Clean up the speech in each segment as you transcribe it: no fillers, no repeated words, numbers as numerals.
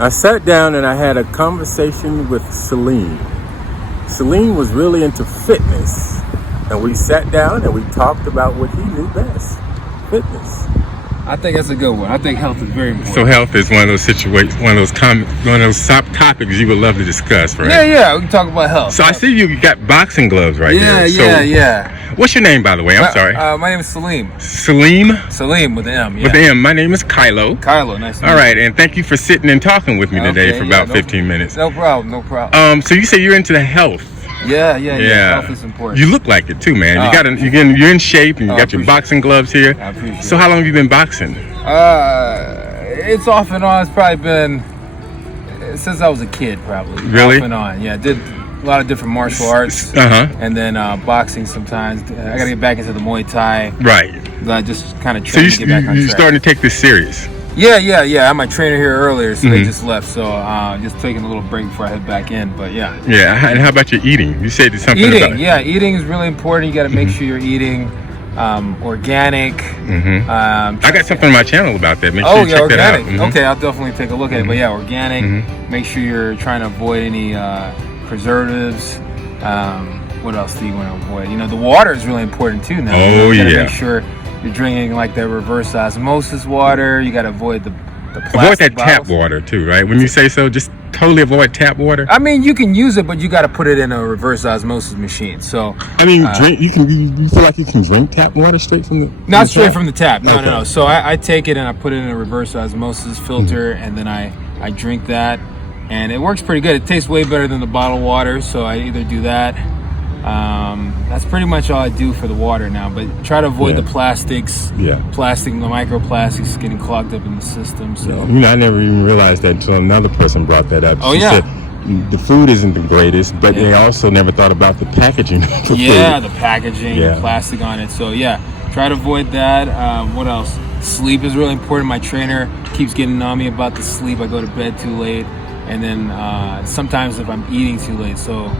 I sat down and I had a conversation with Salim. Salim was really into fitness, and we sat down and we talked about what he knew best, fitness. I think that's a good one. I think health is very important. So health is one of those situations, one of those top topics you would love to discuss, right? Yeah, we can talk about health. So I see you got boxing gloves right here. Yeah. What's your name, by the way? I'm sorry. My name is Salim. Salim with an M. Yeah. with the M. My name is Kylo. Kylo, nice to meet you. All right, and thank you for sitting and talking with me today for about 15 minutes. No problem. So you say you're into the health. Yeah. Health is important. You look like it too, man. You're in shape, and you got your boxing gloves here. I appreciate So how long have you been boxing? It's off and on. It's probably been since I was a kid, probably. Really? Off and on. Yeah, did a lot of different martial arts. And then boxing sometimes. I gotta get back into the Muay Thai. Right. I just kind of train to get back on track. You're starting to take this serious. Yeah. I had my trainer here earlier, so they just left. So just taking a little break before I head back in. But yeah. Yeah, and how about your eating? You said something about it. Yeah, eating is really important. You got to make sure you're eating organic. I got something on my channel about that. Make sure you check organic. that out. Okay, I'll definitely take a look at it. But yeah, organic. Make sure you're trying to avoid any preservatives. What else do you want to avoid? The water is really important too now. You gotta make sure you're drinking like the reverse osmosis water. You got to avoid the plastic avoid that bottles. tap water too, right? When you say so, just totally avoid tap water. I mean, you can use it, but you got to put it in a reverse osmosis machine. So I mean, you feel like you can drink tap water straight from the not straight from the tap. No. So I take it and I put it in a reverse osmosis filter, and then I drink that, and it works pretty good. It tastes way better than the bottled water, so I either do that. That's pretty much all I do for the water now, but try to avoid the plastics. The microplastics getting clogged up in the system. So I never even realized that until another person brought that up. She said the food isn't the greatest, but they also never thought about the packaging. The packaging, the plastic on it. So try to avoid that. What else? Sleep is really important. My trainer keeps getting on me about the sleep. I go to bed too late, and then sometimes if I'm eating too late, so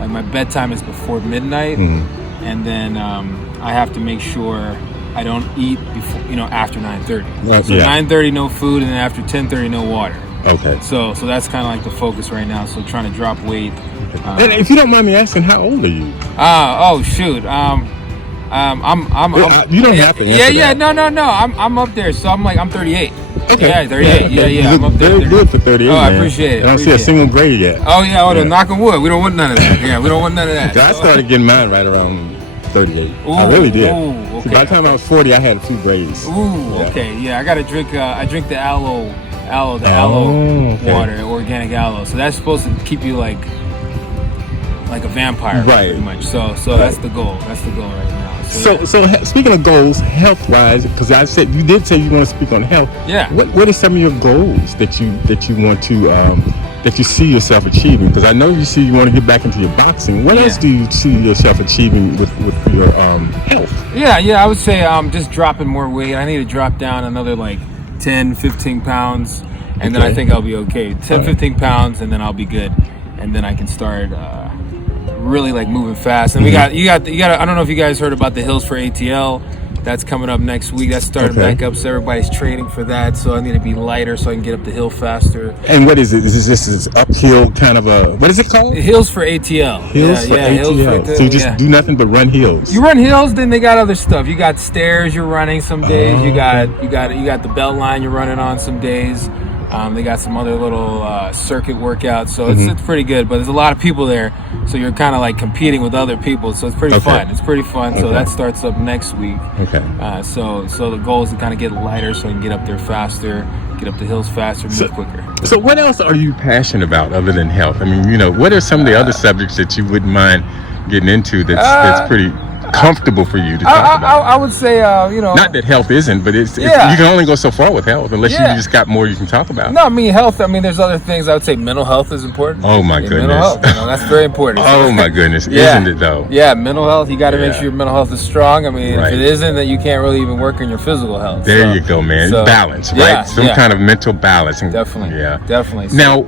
like my bedtime is before midnight, and then I have to make sure I don't eat before after 9:30. So 9:30 no food, and then after 10:30 no water. Okay. So that's kind of like the focus right now. So trying to drop weight. And if you don't mind me asking, how old are you? Oh shoot. I'm you don't have to answer that. No. I'm up there. So I'm 38. Okay. Yeah, 38. Yeah. I'm up there. Very good for 38. Oh, I appreciate it. I don't see a single grade yet. Oh yeah. Knock on wood. We don't want none of that. Yeah, we don't want none of that. I started getting mine right around 38. I really did. Okay. By the time I was 40, I had a few grades. Okay. Yeah, I got to drink. I drink the aloe water, organic aloe. So that's supposed to keep you like a vampire, pretty much. So that's the goal. That's the goal right now. So speaking of goals, health-wise, because you did say you want to speak on health. Yeah. What are some of your goals that you want to that you see yourself achieving? Because I know you want to get back into your boxing. What else do you see yourself achieving with your health? Yeah. I would say just dropping more weight. I need to drop down another like 10, 15 pounds, and then I think I'll be okay. 10, 15 pounds, and then I'll be good, and then I can start really like moving fast. And you got I don't know if you guys heard about the Hills for ATL. That's coming up next week. That's starting back up, so everybody's training for that. So I need to be lighter so I can get up the hill faster. And what is it? Is this uphill kind of a, what is it called? Hills for ATL. Hills for ATL. So you just do nothing but run hills. You run hills, then they got other stuff. You got stairs you're running some days. You got the belt line you're running on some days. They got some other little circuit workouts, so it's pretty good. But there's a lot of people there, so you're kind of like competing with other people. So it's pretty fun. It's pretty fun. So that starts up next week. So the goal is to kind of get lighter, so I can get up there faster, get up the hills faster, move quicker. So what else are you passionate about other than health? I mean, what are some of the other subjects that you wouldn't mind getting into that's pretty comfortable for you to talk about? I would say, not that health isn't, but it's you can only go so far with health unless you just got more you can talk about. No, I mean health. I mean, there's other things. I would say mental health is important. Oh my goodness, mental health. That's very important. Oh my goodness, isn't it though? Yeah, mental health. You got to make sure your mental health is strong. I mean, if it isn't, then you can't really even work on your physical health. There you go, man. Balance, right? Some kind of mental balance. Definitely. Yeah, definitely. Now,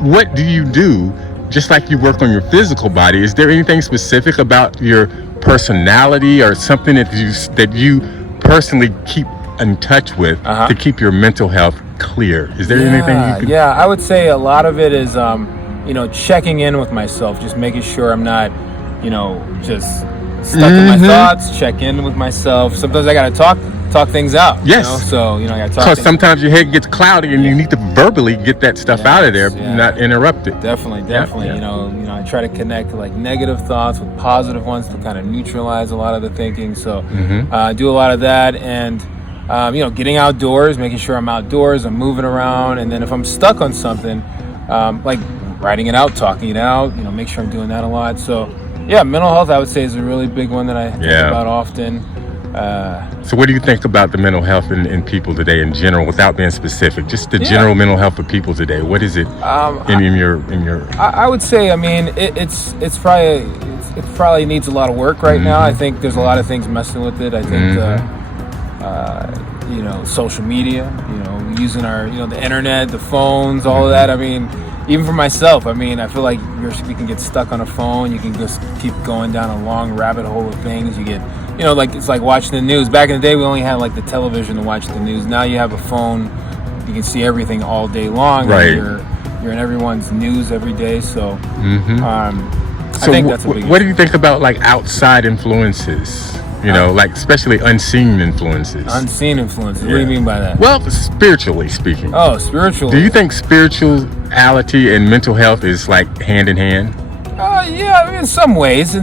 what do you do? Just like you work on your physical body, is there anything specific about your personality or something that you personally keep in touch with to keep your mental health clear? Is there anything you can? Yeah, I would say a lot of it is, checking in with myself, just making sure I'm not, just stuck in my thoughts. Check in with myself. Sometimes I gotta talk things out. Yes. So I gotta talk. Because sometimes your head gets cloudy and you need to verbally get that stuff out of there, not interrupt it. Definitely. Yeah. I try to connect like negative thoughts with positive ones to kind of neutralize a lot of the thinking. So do a lot of that, and getting outdoors, making sure I'm outdoors, I'm moving around, and then if I'm stuck on something, like writing it out, talking it out, make sure I'm doing that a lot. So mental health, I would say, is a really big one that I think about often. So what do you think about the mental health in people today in general, without being specific? Just the general mental health of people today. What is it in your? I would say, it's probably needs a lot of work right now. I think there's a lot of things messing with it. I think social media, using our the internet, the phones, all of that. Even for myself, I feel like we can get stuck on a phone. You can just keep going down a long rabbit hole of things. You get, it's like watching the news. Back in the day, we only had like the television to watch the news. Now you have a phone. You can see everything all day long. Right. You're in everyone's news every day. So, I think that's a big issue. What do you think about like outside influences? Like especially unseen influences. Unseen influences. What do you mean by that? Well, spiritually speaking. Oh, spiritually. Do you think spirituality and mental health is like hand in hand? In some ways.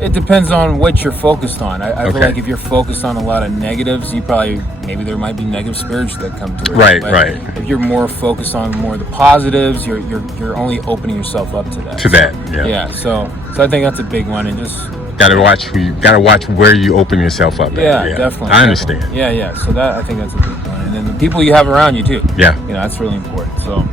It depends on what you're focused on. I feel like if you're focused on a lot of negatives, maybe there might be negative spirits that come to it. Right. If you're more focused on more of the positives, you're only opening yourself up to that. Yeah. So I think that's a big one, and just gotta watch where you open yourself up. Yeah, definitely. I understand. Yeah. So I think that's a big one, and then the people you have around you too. Yeah. That's really important. So.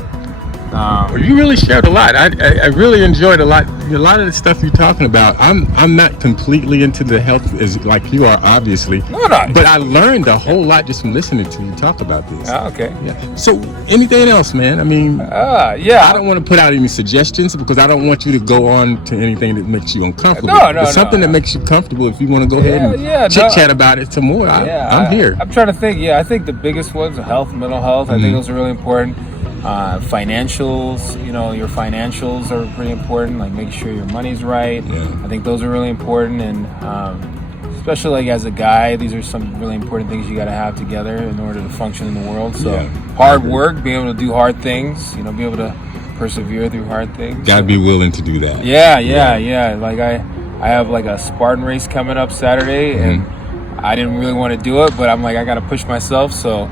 You really shared a lot. I really enjoyed a lot of the stuff you're talking about. I'm not completely into the health as like you are, obviously. No, not. But I learned a whole lot just from listening to you talk about this. Okay. Yeah. So anything else, man? I don't want to put out any suggestions because I don't want you to go on to anything that makes you uncomfortable. No. Something that makes you comfortable. If you want to go ahead and chit chat about it some more, I'm here. I'm trying to think. I think the biggest ones are health, mental health. I think those are really important. Financials, your financials are pretty important, like making sure your money's right. I think those are really important, and especially like as a guy, these are some really important things you got to have together in order to function in the world. So hard work, being able to do hard things, be able to persevere through hard things. Gotta be willing to do that. Yeah. Like I have like a Spartan race coming up Saturday, and I didn't really want to do it, but I'm like, I got to push myself, so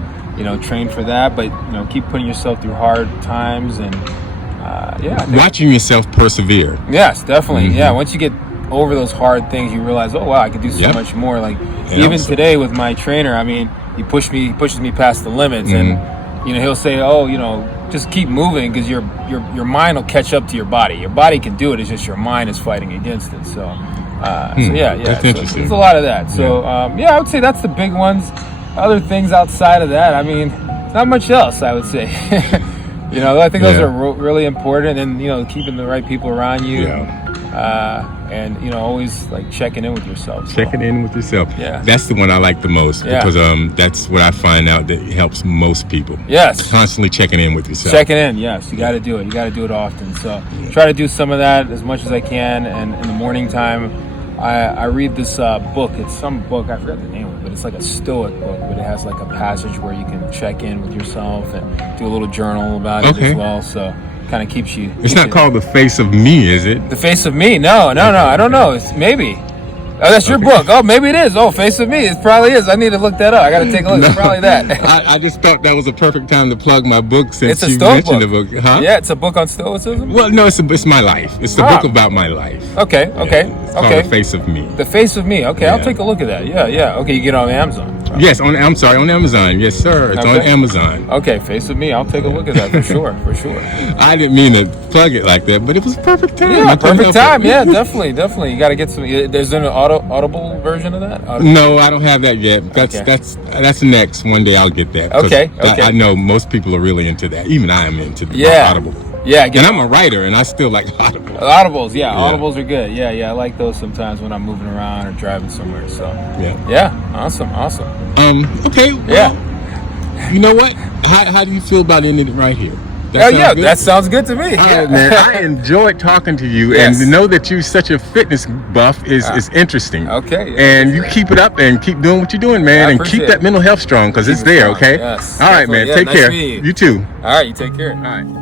train for that, but keep putting yourself through hard times, and watching yourself persevere. Yes, definitely. Once you get over those hard things, you realize, oh wow, I can do so much more. Like even today with my trainer, he pushes me past the limits, and he'll say, oh, just keep moving, because your mind will catch up to your body. Your body can do it. It's just your mind is fighting against it. So that's interesting. So there's a lot of that. So I would say that's the big ones. Other things outside of that, not much else, I would say. I think those are really important, and keeping the right people around you, and always like checking in with yourself. Yeah, that's the one I like the most, because that's what I find out that helps most people. Yes, constantly checking in with yourself. Yes, you got to do it. You got to do it often. So try to do some of that as much as I can, and in the morning time, I read this book. It's some book, I forgot the name of it, but it's like a Stoic book, but it has like a passage where you can check in with yourself and do a little journal about it as well. So kind of keeps you. It's not called The Face of Me, is it? The Face of Me? No. I don't know. It's maybe. Oh, that's your book. Oh, maybe it is. Oh, Face of Me. It probably is. I need to look that up. I got to take a look. It's probably that. I just thought that was a perfect time to plug my book since you Stoic mentioned the book. Huh? Yeah, it's a book on Stoicism? Well, no, it's my life. It's the book about my life. Okay. It's called The Face of Me. The Face of Me. Okay, I'll take a look at that. Yeah. Okay, you get it on Amazon. Yes, on Amazon. Yes, sir. It's on Amazon. Okay, Face of Me. I'll take a look at that for sure. I didn't mean to plug it like that, but it was perfect time. Yeah, perfect time. Yeah, definitely. You got to get some. There's an audible version of that? No, I don't have that yet. That's next. One day I'll get that. Okay. I know most people are really into that. Even I am into the Audible. Yeah, and I'm a writer, and I still like Audible. Audibles, Audibles are good. Yeah, I like those sometimes when I'm moving around or driving somewhere. So awesome. Okay. Well, You know what? How do you feel about ending it right here? That sounds good to me. All right, man. I enjoyed talking to you, and to know that you're such a fitness buff is interesting. Okay. And you keep it up and keep doing what you're doing, man, and keep that mental health strong because it's there. Okay. Yes. All right, man. Take care. You too. All right. You take care. All right.